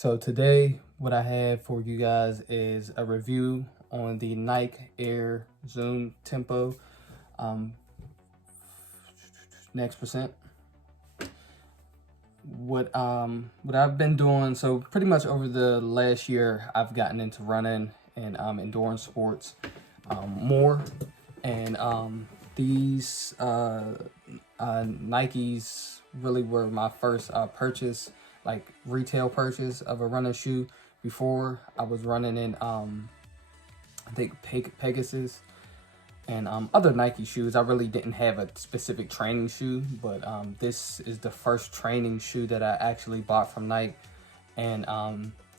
So today, what I have for you guys is a review on the Nike Air Zoom Tempo next percent. What I've been doing, so pretty much over the last year, I've gotten into running and endurance sports more, and these Nikes really were my first purchase, like retail purchase of a running shoe. Before I was running in I think Pegasus and other Nike shoes. I really didn't have a specific training shoe, but this is the first training shoe that I actually bought from Nike, and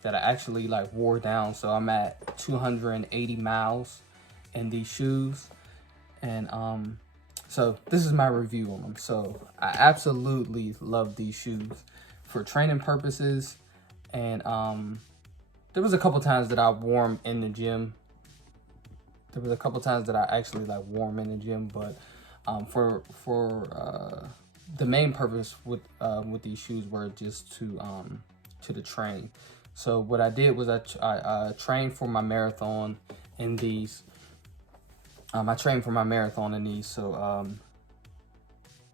that I actually like wore down. So I'm at 280 miles in these shoes, and so this is my review on them. So I absolutely love these shoes for training purposes, and there was a couple times that I wore them in the gym. There was a couple times that I actually like wore them in the gym, but for the main purpose with these shoes were just to the train. So what I did was I trained for my marathon in these. I trained for my marathon in these. So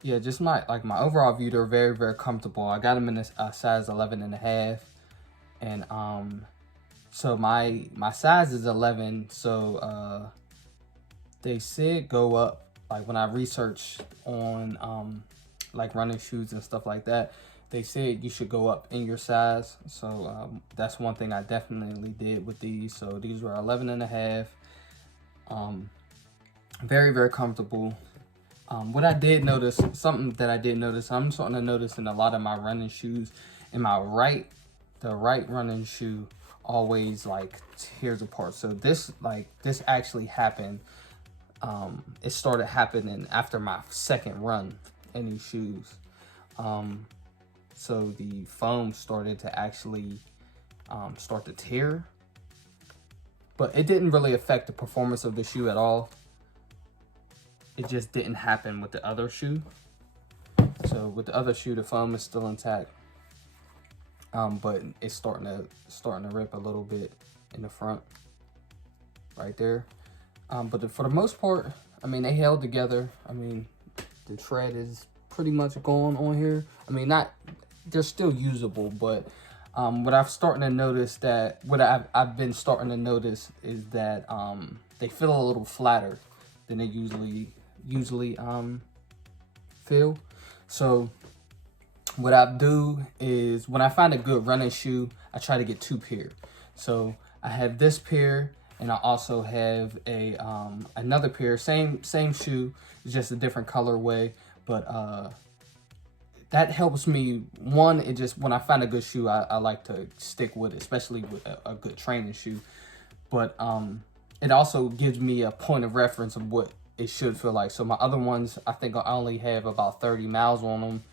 yeah, just my overall view, they're very, very comfortable. I got them in a size 11.5, and so my size is 11, so they said go up. Like when I researched on like running shoes and stuff like that, they said you should go up in your size. So that's one thing I definitely did with these. So these were 11.5. Very, very comfortable. What I did notice, something that I did notice, I'm starting to notice in a lot of my running shoes, in my the right running shoe always like tears apart. So this actually happened. It started happening after my second run in these shoes. So the foam started to actually start to tear, but it didn't really affect the performance of the shoe at all. It just didn't happen with the other shoe. So with the other shoe, the foam is still intact, but it's starting to rip a little bit in the front, right there. But for the most part, I mean, they held together. I mean, the tread is pretty much gone on here. I mean, they're still usable, but what I've been starting to notice is that they feel a little flatter than they usually feel. So what I do is when I find a good running shoe, I try to get two pair. So I have this pair, and I also have a another pair, same shoe, just a different colorway. But that helps me. One, it just, when I find a good shoe, I like to stick with it, especially with a good training shoe. But it also gives me a point of reference of what it should feel like. So my other ones, I think I only have about 30 miles on them,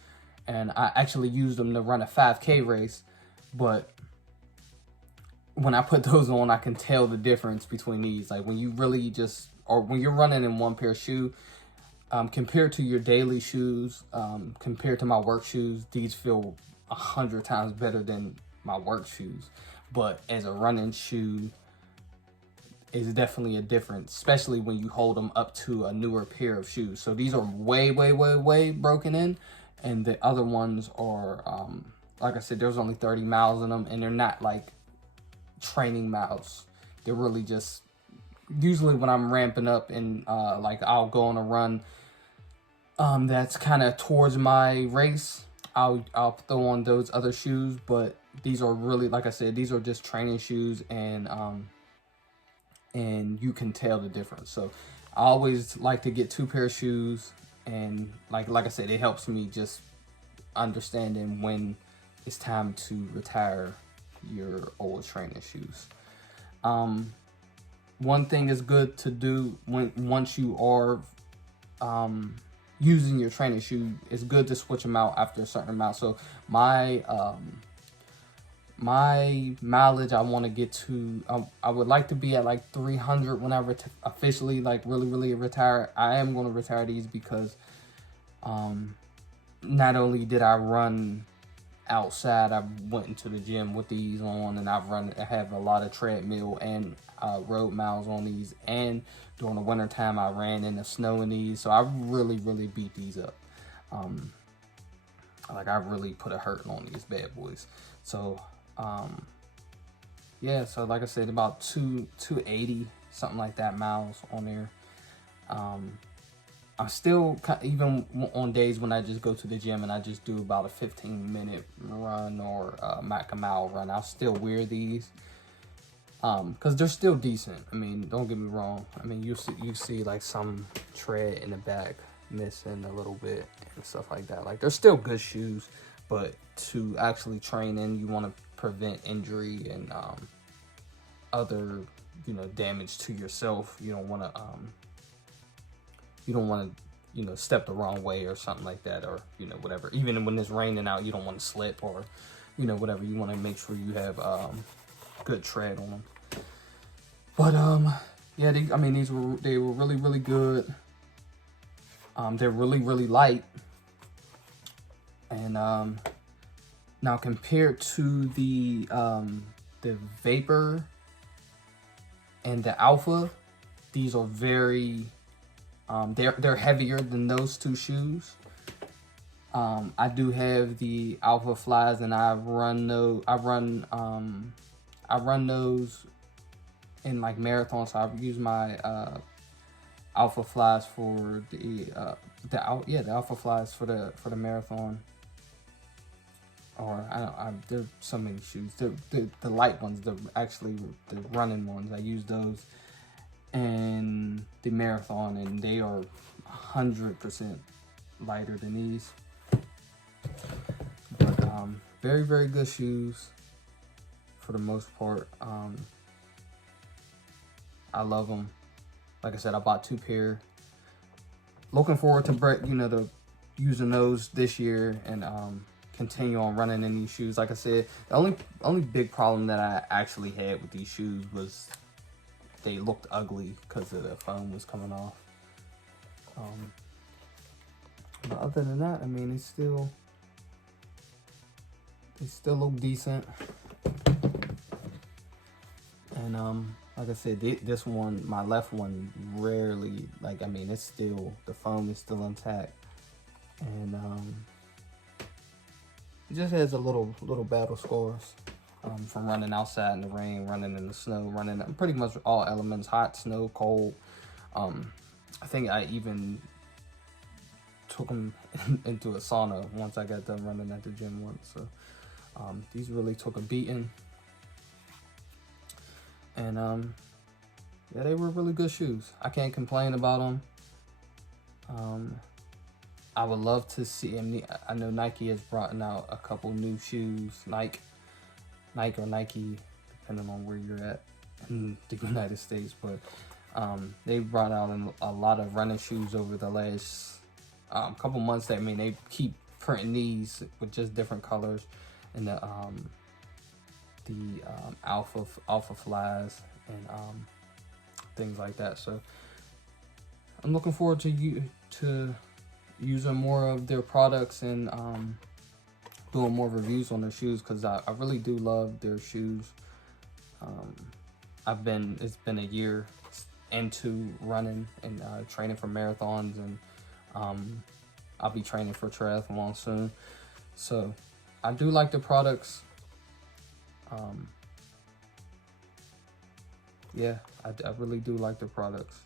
and I actually used them to run a 5K race. But when I put those on, I can tell the difference between these. Like when you really just, or when you're running in one pair of shoe, compared to your daily shoes, compared to my work shoes, these feel 100 times better than my work shoes. But as a running shoe, is definitely a difference, especially when you hold them up to a newer pair of shoes. So these are way, way, way, way broken in, and the other ones are, like I said, there's only 30 miles in them, and they're not like training miles. They're really just, usually when I'm ramping up and like I'll go on a run that's kind of towards my race, I'll throw on those other shoes. But these are really, like I said, these are just training shoes, and you can tell the difference. So I always like to get two pair of shoes, and like I said, it helps me just understanding when it's time to retire your old training shoes. One thing is good to do once you are using your training shoe, it's good to switch them out after a certain amount. So my mileage, I want to get to, I would like to be at like 300 when I officially like really retire. I am going to retire these because not only did I run outside, I went into the gym with these on, and I have a lot of treadmill and road miles on these, and during the winter time I ran in the snow in these, so I really beat these up. Like, I really put a hurting on these bad boys. So yeah, so like I said, about 280 something like that miles on there. I'm still, even on days when I just go to the gym and I just do about a 15-minute run or a mile run, I'll still wear these because they're still decent. I mean, don't get me wrong. I mean, you see like some tread in the back missing a little bit and stuff like that. Like, they're still good shoes, but to actually train in, you want to prevent injury and other, damage to yourself. You don't want to step the wrong way or something like that, or whatever. Even when it's raining out, you don't want to slip or whatever. You want to make sure you have good tread on them. But yeah, they were really good. They're really light, and now compared to the Vapor and the Alpha, these are very they're heavier than those two shoes. I do have the Alpha Flies, and I run those in like marathons. So I use my Alpha Flies for the Alpha Flies for the marathon. Or there's so many shoes. The light ones, the running ones. I use those and the marathon, and they are 100% lighter than these. But very good shoes for the most part. I love them. Like I said, I bought 2 pair. Looking forward to using those this year and continue on running in these shoes. Like I said, the only big problem that I actually had with these shoes was they looked ugly because of the foam was coming off. But other than that, I mean, they still look decent. And like I said, this one, my left one, rarely, it's still, the foam is still intact, and it just has a little battle scars from running outside in the rain, running in the snow, running pretty much all elements, hot, snow, cold. I think I even took them into a sauna once I got done running at the gym once. So these really took a beating. And yeah, they were really good shoes. I can't complain about them. I would love to see, I know Nike has brought out a couple new shoes, Nike or Nike, depending on where you're at in the United States, but they brought out a lot of running shoes over the last couple months. They keep printing these with just different colors, and the Alpha Flies and things like that. So I'm looking forward to using more of their products and doing more reviews on their shoes, because I really do love their shoes. It's been a year into running and training for marathons, and I'll be training for triathlon soon. So I do like the products. Yeah, I really do like the products.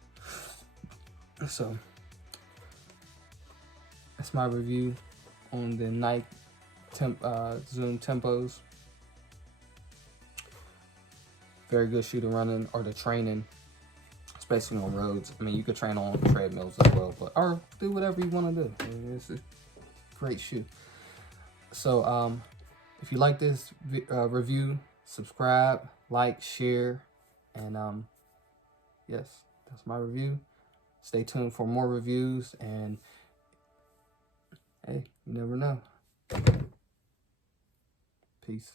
So that's my review on the Nike Zoom Tempos. Very good shoe to run in or to train in, especially on roads. I mean, you could train on treadmills as well, or do whatever you want to do. I mean, it's a great shoe. So if you like this review, subscribe, like, share, and yes, that's my review. Stay tuned for more reviews, and hey, you never know. Peace.